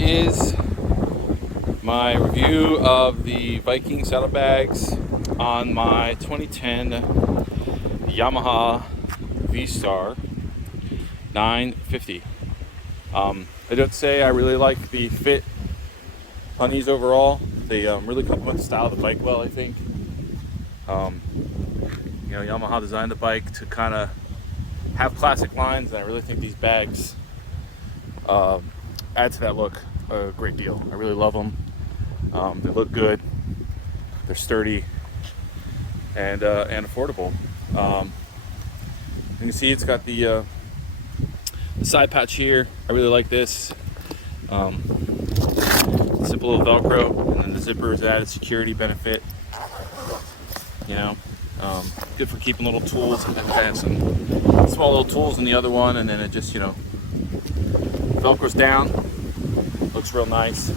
is my review of the Viking saddlebags on my 2010 Yamaha V Start 950. I don't say I really like the fit on these overall. They really complement the style of the bike well, I think. Yamaha designed the bike to kind of have classic lines, and I really think these bags add to that look a great deal. I really love them. They look good, they're sturdy, and affordable. You can see it's got the side patch here. I really like this. Simple little Velcro, and then the zipper is added security benefit. Good for keeping little tools, and then I have some small little tools in the other one, and then it just Velcro's down. Looks real nice.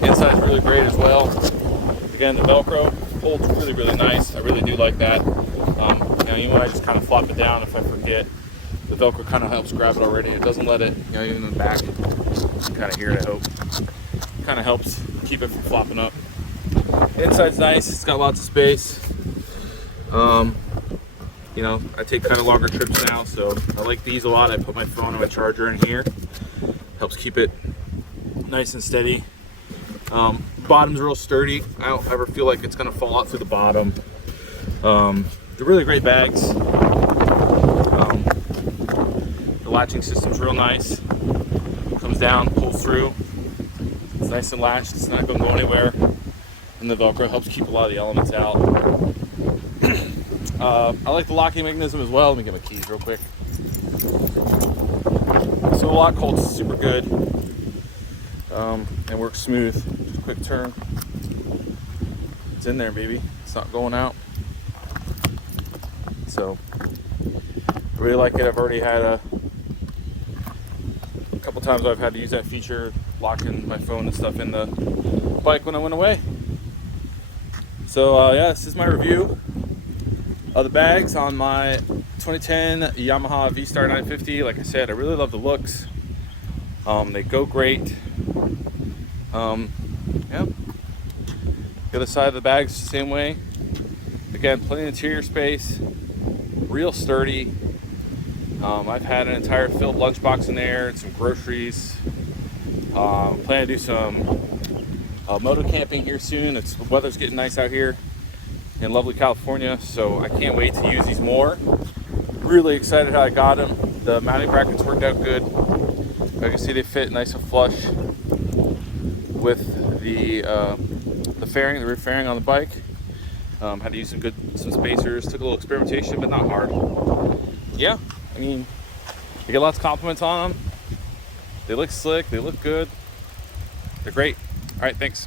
Inside's really great as well. Again, the Velcro holds really nice. I really do like that. Even when I just kind of flop it down if I forget, the Velcro kind of helps grab it already. It doesn't let it, even in the back. You can kind of hear it, I hope. Kind of helps keep it from flopping up. Inside's nice. It's got lots of space. I take kind of longer trips now, so I like these a lot. I put my phone and my charger in here. Helps keep it nice and steady. Bottom's real sturdy. I don't ever feel like it's going to fall out through the bottom. They're really great bags. The latching system's real nice. Comes down, pulls through. It's nice and latched. It's not going to go anywhere. And the Velcro helps keep a lot of the elements out. I like the locking mechanism as well. Let me get my keys real quick. So the lock holds super good and works smooth. Just a quick turn. It's in there, baby. It's not going out. So I really like it. I've already had a couple times I've had to use that feature, locking my phone and stuff in the bike when I went away. So this is my review of the bags on my 2010 Yamaha V Start 950. Like I said, I really love the looks. They go great. The other side of the bag's the same way. Again, plenty of interior space, real sturdy. I've had an entire filled lunchbox in there and some groceries. Plan to do some moto camping here soon. The weather's getting nice out here in lovely California, so I can't wait to use these more. Really excited how I got them. The mounting brackets worked out good. You can see they fit nice and flush with the fairing, the rear fairing on the bike. Had to use some spacers. Took a little experimentation, but not hard. Yeah, you get lots of compliments on them. They look slick. They look good. They're great. All right, thanks.